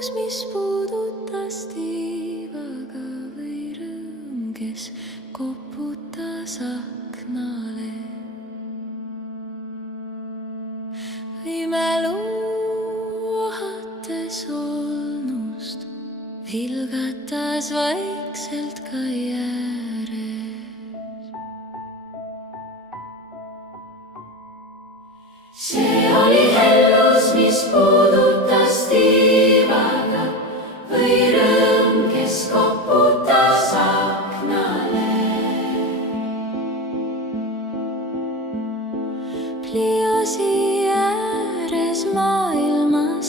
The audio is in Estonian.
hellus, mis puudutas tiivaga või rõõm, kes koputas aknale. Või mälu ohates olnust vilgatas vaikselt kai ääres. See oli hellus, mis puudutas